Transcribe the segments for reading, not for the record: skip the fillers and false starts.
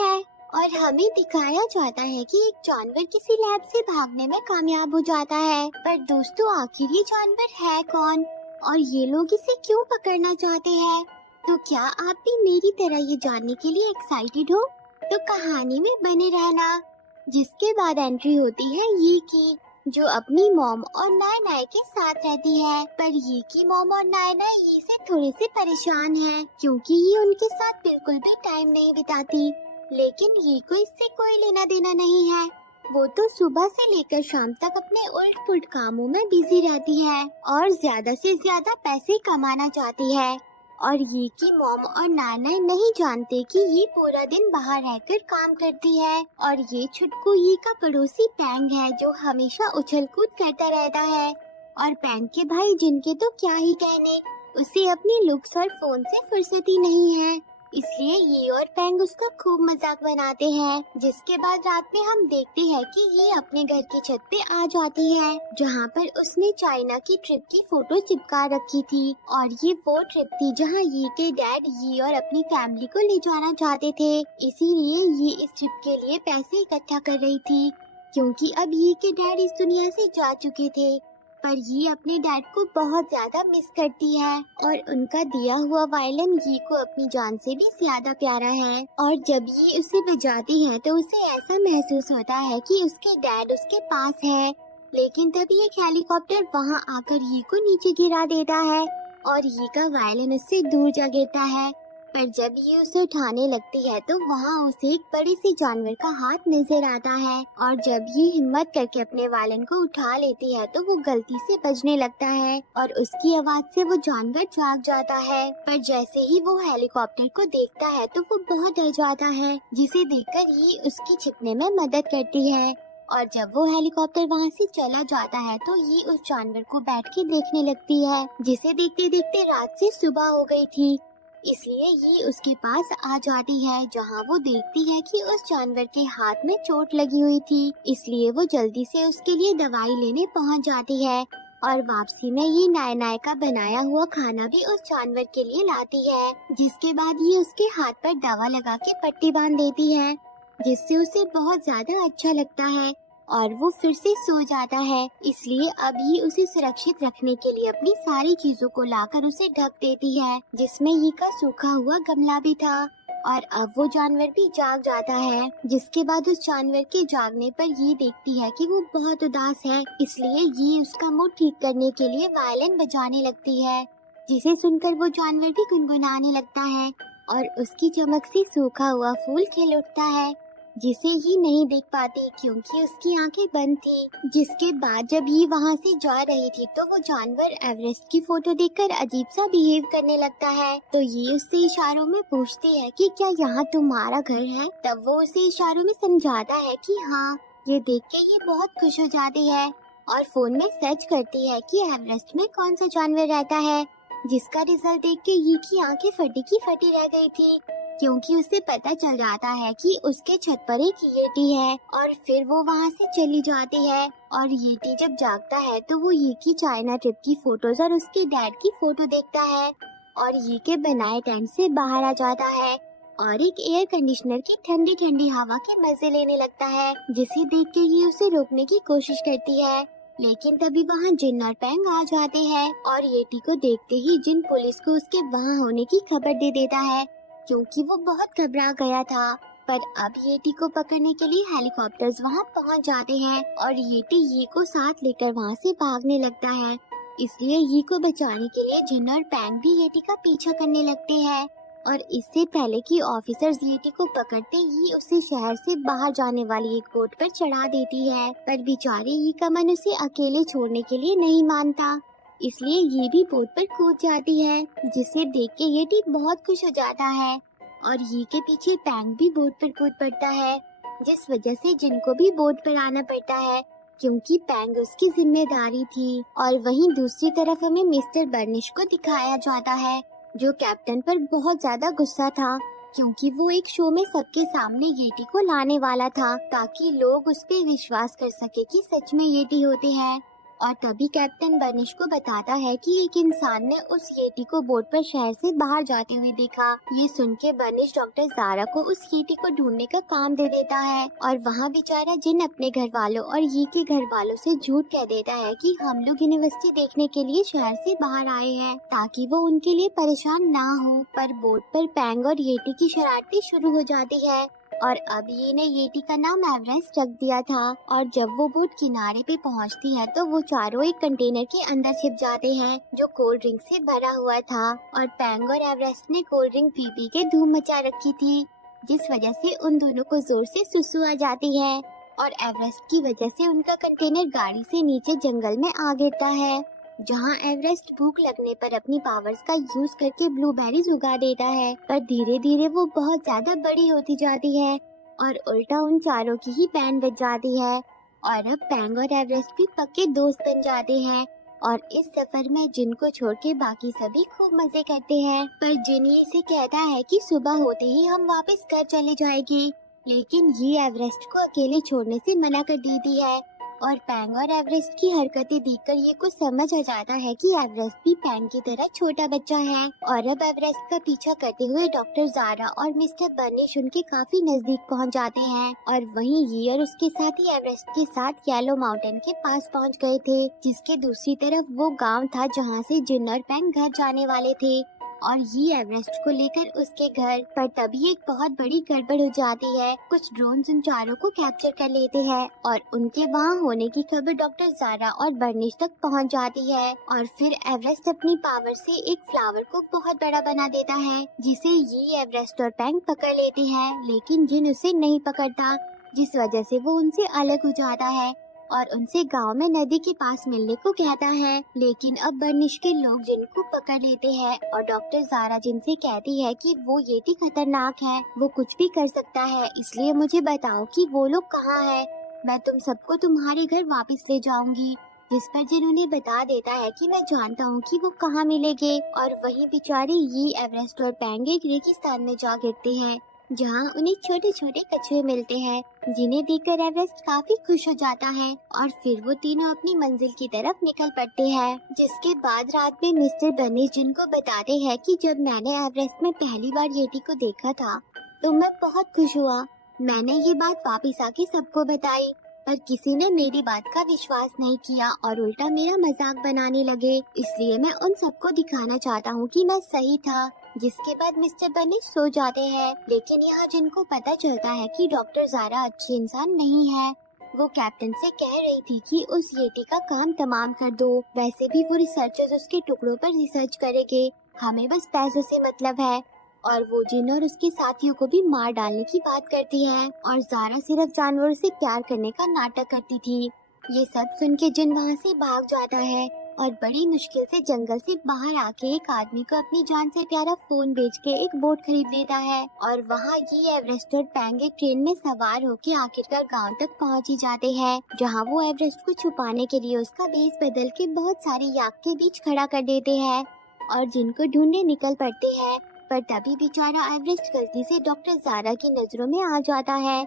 है और हमें दिखाया जाता है कि एक जानवर किसी लैब से भागने में कामयाब हो जाता है। पर दोस्तों, आखिर ये जानवर है कौन और ये लोग इसे क्यों पकड़ना चाहते हैं? तो क्या आप भी मेरी तरह ये जानने के लिए एक्साइटेड हो? तो कहानी में बने रहना। जिसके बाद एंट्री होती है ये की, जो अपनी मॉम और नाय नाय के साथ रहती है। पर ये की मॉम और नाय नाय ये से थोड़े से परेशान हैं क्योंकि ये उनके साथ बिल्कुल भी टाइम नहीं बिताती। लेकिन ये को इससे कोई लेना देना नहीं है। वो तो सुबह से लेकर शाम तक अपने उल्ट पुल्ट कामों में बिजी रहती है और ज्यादा से ज्यादा पैसे कमाना चाहती है। और ये की मॉम और नाना नहीं जानते कि ये पूरा दिन बाहर रहकर काम करती है। और ये छुटकू ये का पड़ोसी पैंग है जो हमेशा उछल कूद करता रहता है। और पैंग के भाई जिनके तो क्या ही कहने, उसे अपनी लुक्स और फोन से फुर्सत ही नहीं है। इसलिए ये और पैंग उसका खूब मजाक बनाते हैं। जिसके बाद रात में हम देखते हैं कि ये अपने घर की छत पे आ जाती है जहाँ पर उसने चाइना की ट्रिप की फोटो चिपका रखी थी। और ये वो ट्रिप थी जहाँ ये के डैड ये और अपनी फैमिली को ले जाना चाहते थे। इसीलिए ये इस ट्रिप के लिए पैसे इकट्ठा कर रही थी क्योंकि अब ये के डैड इस दुनिया से जा चुके थे। पर ये अपने डैड को बहुत ज्यादा मिस करती है और उनका दिया हुआ वायलिन ये को अपनी जान से भी ज्यादा प्यारा है। और जब ये उसे बजाती है तो उसे ऐसा महसूस होता है कि उसके डैड उसके पास है। लेकिन तभी एक हेलीकॉप्टर वहाँ आकर ये को नीचे गिरा देता है और ये का वायलिन उससे दूर जा गिरता है। पर जब ये उसे उठाने लगती है तो वहाँ उसे एक बड़े से जानवर का हाथ नजर आता है। और जब ये हिम्मत करके अपने वायलिन को उठा लेती है तो वो गलती से बजने लगता है और उसकी आवाज से वो जानवर जाग जाता है। पर जैसे ही वो हेलीकॉप्टर को देखता है तो वो बहुत डर जाता है, जिसे देखकर ये उसकी छिपने में मदद करती है। और जब वो हेलीकॉप्टर वहाँ से चला जाता है तो ये उस जानवर को बैठ के देखने लगती है, जिसे देखते देखते रात से सुबह हो गई थी। इसलिए ये उसके पास आ जाती है जहाँ वो देखती है कि उस जानवर के हाथ में चोट लगी हुई थी। इसलिए वो जल्दी से उसके लिए दवाई लेने पहुँच जाती है और वापसी में ये नाय नाय का बनाया हुआ खाना भी उस जानवर के लिए लाती है। जिसके बाद ये उसके हाथ पर दवा लगा के पट्टी बांध देती है, जिससे उसे बहुत ज्यादा अच्छा लगता है और वो फिर से सो जाता है। इसलिए अब ये उसे सुरक्षित रखने के लिए अपनी सारी चीजों को लाकर उसे ढक देती है, जिसमें ये का सूखा हुआ गमला भी था। और अब वो जानवर भी जाग जाता है। जिसके बाद उस जानवर के जागने पर ये देखती है कि वो बहुत उदास है। इसलिए ये उसका मूड ठीक करने के लिए वायलिन बजाने लगती है, जिसे सुनकर वो जानवर भी गुनगुनाने लगता है और उसकी चमक से सूखा हुआ फूल खिल उठता है, जिसे ये नहीं देख पाती क्योंकि उसकी आंखें बंद थी। जिसके बाद जब ये वहाँ से जा रही थी तो वो जानवर एवरेस्ट की फोटो देखकर अजीब सा बिहेव करने लगता है। तो ये उससे इशारों में पूछती है कि क्या यहाँ तुम्हारा घर है? तब वो उसे इशारों में समझाता है कि हाँ। ये देख के ये बहुत खुश हो जाती है और फोन में सर्च करती है कि एवरेस्ट में कौन सा जानवर रहता है, जिसका रिजल्ट देख के ये की आंखें फटी की फटी रह गई थी क्योंकि उसे पता चल जाता है कि उसके छत पर एक येटी है। और फिर वो वहाँ से चली जाती है और येटी जब जागता है तो वो ये की चाइना ट्रिप की फोटोज और उसके डैड की फोटो देखता है और ये के बनाए टेंट से बाहर आ जाता है और एक एयर कंडीशनर की ठंडी ठंडी हवा के मजे लेने लगता है, जिसे देख के ये उसे रोकने की कोशिश करती है। लेकिन तभी वहाँ जिन और पैंग आ जाते हैं और येटी को देखते ही जिन पुलिस को उसके वहाँ होने की खबर दे देता है क्योंकि वो बहुत घबरा गया था। पर अब येटी को पकड़ने के लिए हेलीकॉप्टर्स वहाँ पहुँच जाते हैं और येटी ये को साथ लेकर वहाँ से भागने लगता है। इसलिए ये को बचाने के लिए जिन और पैंग भी येटी का पीछा करने लगते हैं और इससे पहले कि ऑफिसर्स येटी को पकड़ते ही उसे शहर से बाहर जाने वाली एक बोट पर चढ़ा देती है। पर बेचारी ये का मन उसे अकेले छोड़ने के लिए नहीं मानता, इसलिए ये भी बोट पर कूद जाती है, जिसे देख के येटी बहुत खुश हो जाता है और ये के पीछे पैंग भी बोट पर कूद पड़ता है, जिस वजह से जिनको भी बोट पर आना पड़ता है क्योंकि पैंग उसकी जिम्मेदारी थी। और वहीं दूसरी तरफ हमें मिस्टर बर्निश को दिखाया जाता है जो कैप्टन पर बहुत ज्यादा गुस्सा था क्योंकि वो एक शो में सबके सामने येटी को लाने वाला था ताकि लोग उस पे विश्वास कर सके कि सच में येटी होते हैं। और तभी कैप्टन बर्निश को बताता है कि एक इंसान ने उस येटी को बोट पर शहर से बाहर जाते हुए देखा। ये सुन के बर्निश डॉक्टर ज़ारा को उस येटी को ढूंढने का काम दे देता है और वहाँ बेचारा जिन अपने घर वालों और ये के घर वालों से झूठ कह देता है कि हम लोग यूनिवर्सिटी देखने के लिए शहर से बाहर आए हैं ताकि वो उनके लिए परेशान ना हो। पर बोट पर पैंग और येटी की शरारतें शुरू हो जाती है और अब ये ने येटी का नाम एवरेस्ट रख दिया था। और जब वो बोट किनारे पे पहुंचती है तो वो चारों एक कंटेनर के अंदर छिप जाते हैं जो कोल्ड ड्रिंक से भरा हुआ था। और पैंग और एवरेस्ट ने कोल्ड ड्रिंक पी पी के धूम मचा रखी थी, जिस वजह से उन दोनों को जोर से सुसु आ जाती है और एवरेस्ट की वजह से उनका कंटेनर गाड़ी से नीचे जंगल में आ गिरता है, जहां एवरेस्ट भूख लगने पर अपनी पावर्स का यूज करके ब्लूबेरीज उगा देता है। पर धीरे धीरे वो बहुत ज्यादा बड़ी होती जाती है और उल्टा उन चारों की ही बैंड बज जाती है। और अब पैंग और एवरेस्ट भी पक्के दोस्त बन जाते हैं और इस सफर में जिन को छोड़ के बाकी सभी खूब मजे करते हैं। पर जिन इसे कहता है कि सुबह होते ही हम वापस घर चले जाएंगे, लेकिन ये एवरेस्ट को अकेले छोड़ने से मना कर देती है। और पैंग और एवरेस्ट की हरकतें देखकर ये कुछ समझ आ जाता है कि एवरेस्ट भी पैंग की तरह छोटा बच्चा है। और अब एवरेस्ट का पीछा करते हुए डॉक्टर ज़ारा और मिस्टर बर्निश उनके काफी नजदीक पहुंच जाते हैं और वहीं ये और उसके साथी एवरेस्ट के साथ येलो माउंटेन के पास पहुंच गए थे, जिसके दूसरी तरफ वो गाँव था जहाँ से जिन और पैंग घर जाने वाले थे और ये एवरेस्ट को लेकर उसके घर। पर तभी एक बहुत बड़ी गड़बड़ हो जाती है। कुछ ड्रोन उन चारों को कैप्चर कर लेते हैं और उनके वहाँ होने की खबर डॉक्टर ज़ारा और बर्निश तक पहुँच जाती है। और फिर एवरेस्ट अपनी पावर से एक फ्लावर को बहुत बड़ा बना देता है, जिसे ये एवरेस्ट और पैंग पकड़ लेते हैं, लेकिन जिन उसे नहीं पकड़ता, जिस वजह से वो उनसे अलग हो जाता है और उनसे गांव में नदी के पास मिलने को कहता है। लेकिन अब बर्निश के लोग जिन को पकड़ लेते हैं और डॉक्टर ज़ारा जिनसे कहती है कि वो येटी खतरनाक है, वो कुछ भी कर सकता है, इसलिए मुझे बताओ कि वो लोग कहाँ है, मैं तुम सबको तुम्हारे घर वापस ले जाऊंगी। जिस पर जिन उन्हें बता देता है कि मैं जानता हूँ कि वो कहाँ मिलेंगे। और वहीं बेचारे ये एवरेस्ट और पैंग एक रेगिस्तान में जा गिरते हैं, जहाँ उन्हें छोटे छोटे कछुए मिलते हैं, जिन्हें देखकर एवरेस्ट काफी खुश हो जाता है और फिर वो तीनों अपनी मंजिल की तरफ निकल पड़ते हैं। जिसके बाद रात में मिस्टर बर्निश जिनको बताते हैं कि जब मैंने एवरेस्ट में पहली बार येटी को देखा था तो मैं बहुत खुश हुआ। मैंने ये बात वापिस आके सबको बताई, पर किसी ने मेरी बात का विश्वास नहीं किया और उल्टा मेरा मजाक बनाने लगे। इसलिए मैं उन सबको दिखाना चाहता हूँ कि मैं सही था। जिसके बाद मिस्टर बर्निश सो जाते हैं, लेकिन यहाँ जिनको पता चलता है कि डॉक्टर ज़ारा अच्छी इंसान नहीं है। वो कैप्टन से कह रही थी कि उस येटी का काम तमाम कर दो, वैसे भी वो रिसर्चर्स उसके टुकड़ों पर रिसर्च करेंगे, हमें बस पैसों से मतलब है। और वो जिन और उसके साथियों को भी मार डालने की बात करती है और ज़ारा सिर्फ जानवरों से प्यार करने का नाटक करती थी। ये सब सुन के जिन वहाँ से भाग जाता है और बड़ी मुश्किल से जंगल से बाहर आके एक आदमी को अपनी जान से प्यारा फोन बेच के एक बोट खरीद लेता है। और वहाँ ये एवरेस्ट और पैंग एक ट्रेन में सवार होके आखिरकार गांव तक पहुँच ही जाते हैं, जहाँ वो एवरेस्ट को छुपाने के लिए उसका भेष बदल के बहुत सारे याक के बीच खड़ा कर देते हैं और जिनको ढूंढने निकल पड़ते हैं। पर तभी बेचारा एवरेस्ट गलती से डॉक्टर ज़ारा की नजरों में आ जाता है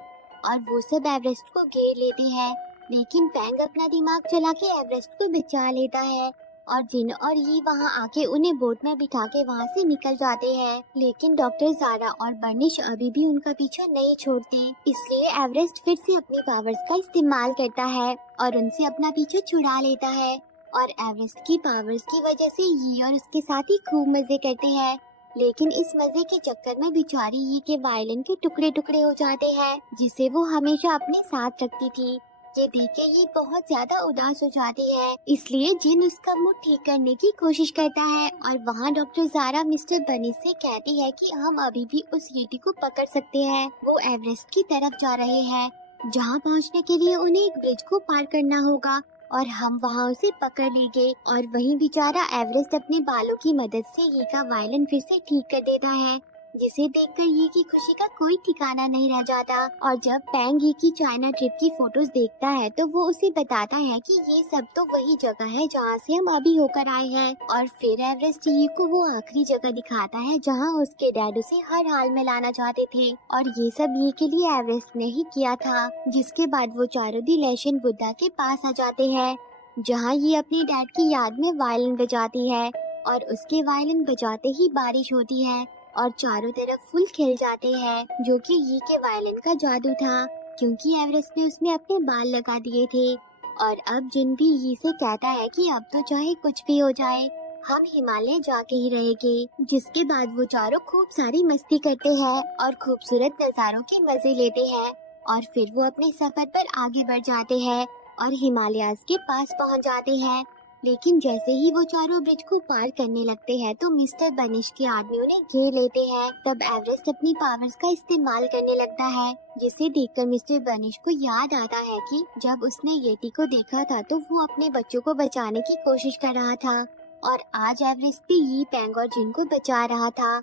और वो सब एवरेस्ट को घेर लेते हैं, लेकिन पैंग अपना दिमाग चला के एवरेस्ट को बचा लेता है और जिन और ये वहाँ आके उन्हें बोट में बिठा के वहाँ से निकल जाते हैं। लेकिन डॉक्टर ज़ारा और बर्निश अभी भी उनका पीछा नहीं छोड़ते, इसलिए एवरेस्ट फिर से अपनी पावर्स का इस्तेमाल करता है और उनसे अपना पीछा छुड़ा लेता है। और एवरेस्ट की पावर्स की वजह से ये और उसके साथी खूब मजे करते हैं, लेकिन इस मजे के चक्कर में बेचारी ये के वायलिन के टुकड़े टुकड़े हो जाते हैं, जिसे वो हमेशा अपने साथ रखती थी। ये देख के ये बहुत ज्यादा उदास हो जाती है, इसलिए जिन उसका मूड ठीक करने की कोशिश करता है। और वहाँ डॉक्टर ज़ारा मिस्टर बर्निश से कहती है कि हम अभी भी उस येटी को पकड़ सकते हैं, वो एवरेस्ट की तरफ जा रहे हैं, जहाँ पहुँचने के लिए उन्हें एक ब्रिज को पार करना होगा और हम वहाँ उसे पकड़ लेंगे। और वहीं बेचारा एवरेस्ट अपने बालों की मदद से ये का वायलिन फिर से ठीक कर देता है, जिसे देखकर ये की खुशी का कोई ठिकाना नहीं रह जाता। और जब पैंग ये की चाइना ट्रिप की फोटोज देखता है तो वो उसे बताता है कि ये सब तो वही जगह है जहाँ से हम अभी होकर आए हैं। और फिर एवरेस्ट ये को वो आखिरी जगह दिखाता है जहाँ उसके डैड उसे हर हाल में लाना चाहते थे, और ये सब ये के लिए एवरेस्ट ने ही किया था। जिसके बाद वो चारों दी लेशन बुद्धा के पास आ जाते हैं जहाँ ये अपने डैड की याद में वायलिन बजाती है और उसके वायलिन बजाते ही बारिश होती है और चारों तरफ फूल खिल जाते हैं, जो कि यी के वायलिन का जादू था, क्योंकि एवरेस्ट ने उसमें अपने बाल लगा दिए थे। और अब जिन भी यी से कहता है कि अब तो चाहे कुछ भी हो जाए, हम हिमालय जाके ही रहेंगे। जिसके बाद वो चारों खूब सारी मस्ती करते हैं और खूबसूरत नज़ारों के मजे लेते हैं और फिर वो अपने सफर पर आगे बढ़ जाते हैं और हिमालयाज के पास पहुंच जाते हैं। लेकिन जैसे ही वो चारों ब्रिज को पार करने लगते हैं तो मिस्टर बनिश के आदमी उन्हें घेर लेते हैं। तब एवरेस्ट अपनी पावर्स का इस्तेमाल करने लगता है, जिसे देखकर मिस्टर बनिश को याद आता है कि जब उसने येटी को देखा था तो वो अपने बच्चों को बचाने की कोशिश कर रहा था और आज एवरेस्ट भी यी पेंग और जिन को बचा रहा था।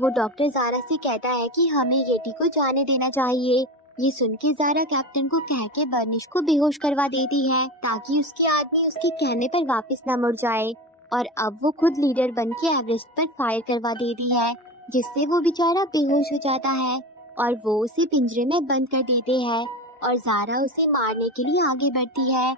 वो डॉक्टर जारा से कहता है कि हमें येटी को जाने देना चाहिए। ये सुन के जारा कैप्टन को कह के बर्निश को बेहोश करवा देती है ताकि उसके आदमी उसके कहने पर वापस न मुड़ जाए। और अब वो खुद लीडर बन के एवरेस्ट पर फायर करवा देती है, जिससे वो बेचारा बेहोश हो जाता है और वो उसे पिंजरे में बंद कर देते हैं और जारा उसे मारने के लिए आगे बढ़ती है।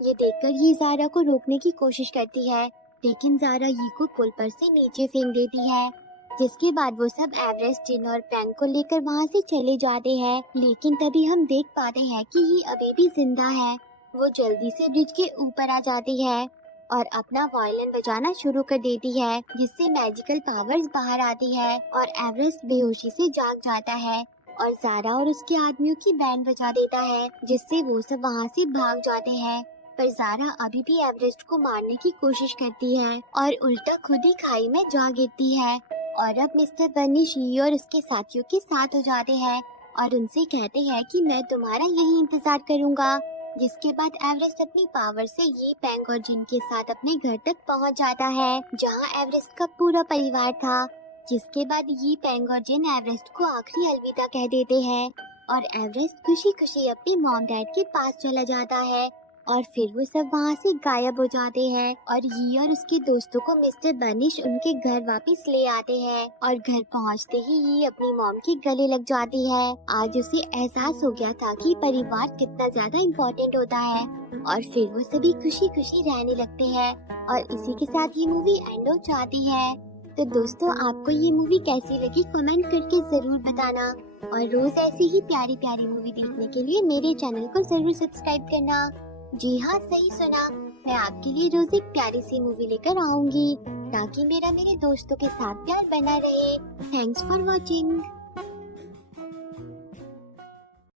ये देखकर ये जारा को रोकने की कोशिश करती है, लेकिन जारा यी को पुल पर से नीचे फेंक देती है। जिसके बाद वो सब एवरेस्ट, जिन और पेंग को लेकर वहाँ से चले जाते हैं। लेकिन तभी हम देख पाते हैं कि ये अभी भी जिंदा है। वो जल्दी से ब्रिज के ऊपर आ जाती है और अपना वायलिन बजाना शुरू कर देती है, जिससे मैजिकल पावर्स बाहर आती है और एवरेस्ट बेहोशी से जाग जाता है और जारा और उसके आदमियों की बैंड बजा देता है, जिससे वो सब वहाँ से भाग जाते हैं। पर जारा अभी भी एवरेस्ट को मारने की कोशिश करती है और उल्टा खुद ही खाई में जा गिरती है। और अब मिस्टर बर्निश यी और उसके साथियों के साथ हो जाते हैं और उनसे कहते हैं कि मैं तुम्हारा यही इंतजार करूंगा। जिसके बाद एवरेस्ट अपनी पावर से यी, पेंग और जिन के साथ अपने घर तक पहुंच जाता है, जहां एवरेस्ट का पूरा परिवार था। जिसके बाद यी, पेंग और जिन एवरेस्ट को आखिरी अलविदा कह देते हैं और एवरेस्ट खुशी खुशी अपने मॉम डैड के पास चला जाता है और फिर वो सब वहाँ से गायब हो जाते हैं और यी और उसके दोस्तों को मिस्टर बर्निश उनके घर वापस ले आते हैं और घर पहुँचते ही यी अपनी मॉम के गले लग जाती है। आज उसे एहसास हो गया था कि परिवार कितना ज्यादा इम्पोर्टेंट होता है और फिर वो सभी खुशी खुशी रहने लगते हैं और इसी के साथ ये मूवी एंड हो जाती है। तो दोस्तों, आपको ये मूवी कैसी लगी कमेंट करके जरूर बताना और रोज ऐसी ही प्यारी प्यारी मूवी देखने के लिए मेरे चैनल को जरूर सब्सक्राइब करना। जी हाँ, सही सुना, मैं आपके लिए रोज एक प्यारी सी मूवी लेकर आऊंगी ताकि मेरे दोस्तों के साथ प्यार बना रहे। Thanks for watching.